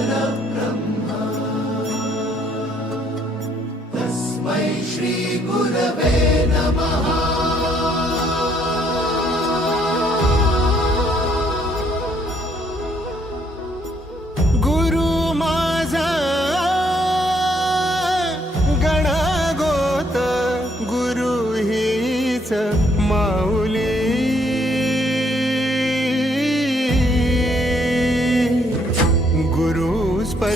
it up.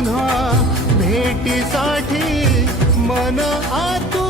पुन्हा भेटीसाठी मन आतू